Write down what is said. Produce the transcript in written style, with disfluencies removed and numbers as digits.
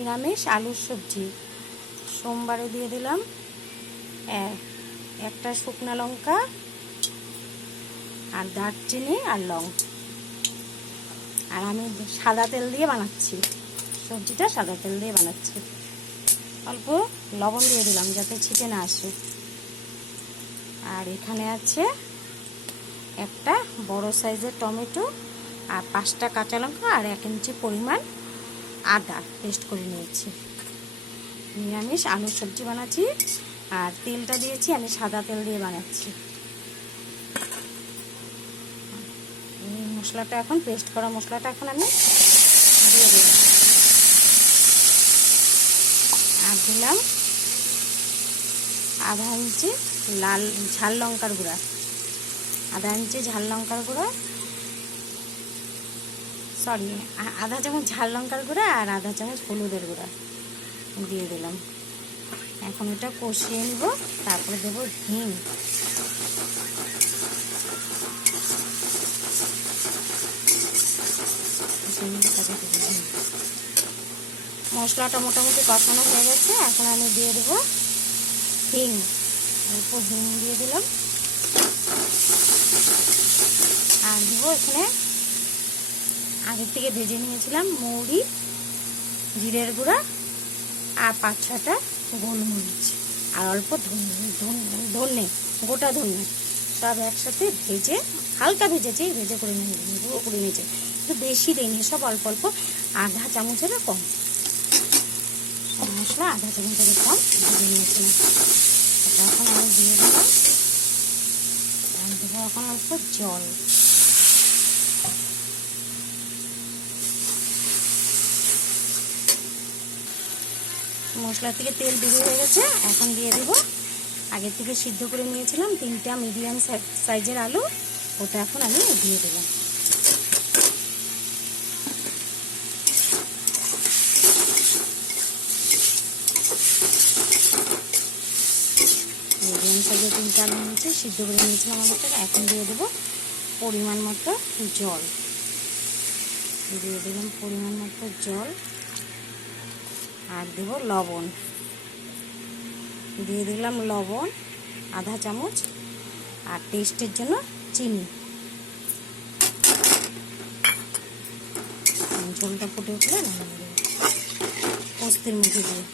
নিরামিষ আলুর সবজি সোমবারে দিয়ে দিলাম একটা শুকনো লঙ্কা আর দারচিনি আর লং। আর আমি সাদা তেল দিয়ে বানাচ্ছি, সবজিটা সাদা তেল দিয়ে বানাচ্ছি। অল্প লবণ দিয়ে দিলাম যাতে ছিটে না আসে। আর এখানে আছে একটা বড় সাইজের টমেটো আর 5টা কাঁচা লঙ্কা আর 1 ইঞ্চি পরিমাণ আদা পেস্ট করে নিয়েছি। নিরামিষ আলুর সবজি বানাচ্ছি আর তেলটা দিয়েছি আমি সাদা তেল দিয়ে বানাচ্ছি। এই মশলাটা এখন পেস্ট করা মশলাটা এখন আমি দিয়ে দিলাম। আর দিলাম আধা ইঞ্চি লাল ঝাল লঙ্কার গুঁড়া, আধা চামচ ঝাল লঙ্কার গুঁড়া আর আধা চামচ হলুদের গুঁড়া দিয়ে দিলাম। এখন এটা কষিয়ে নিব, তারপরে দেবো হিং। মশলাটা মোটামুটি কষানো হয়ে গেছে, এখন আমি দিয়ে দেবো হিং। অল্প হিং দিয়ে দিলাম। আর দেবো এখানে আগের থেকে ভেজে নিয়েছিলাম মৌরি, জিরের গুঁড়া আর 5-6টা গোলমরিচ আর অল্প ধনে, গোটা ধনে সব একসাথে ভেজে হালকা ভেজেছি, ভেজে করে নিয়েছি, একটু বেশি দিইনি, সব অল্প অল্প আধা চামচেরও কম। সব মশলা আধা চামচেরও কম ভেজে নিয়েছিলাম। এটা এখন আমি দিয়ে দিলাম। আর দেবো এখন অল্প জল। মশলা থেকে তেল বেরিয়ে হয়ে গেছে, এখন দিয়ে দেব আগের থেকে সিদ্ধ করে নিয়েছিলাম 3টা মিডিয়াম সাইজের আলু, ওটা এখন আমি দিয়ে দিলাম। মিডিয়াম সাইজের 3টা আলু নিয়েছি, সিদ্ধ করে নিয়েছিলাম আগের থেকে। এখন দিয়ে দেবো পরিমাণ মতো জল, দিয়ে দিলাম পরিমাণ মতো জল। আর দেব লবণ, দিয়ে দিলাম লবণ আধা চামচ আর টেস্টের জন্য চিনি। ঝোলটা ফুটে উঠলে নামিয়ে দেবো কস্তির মুখে দিয়ে।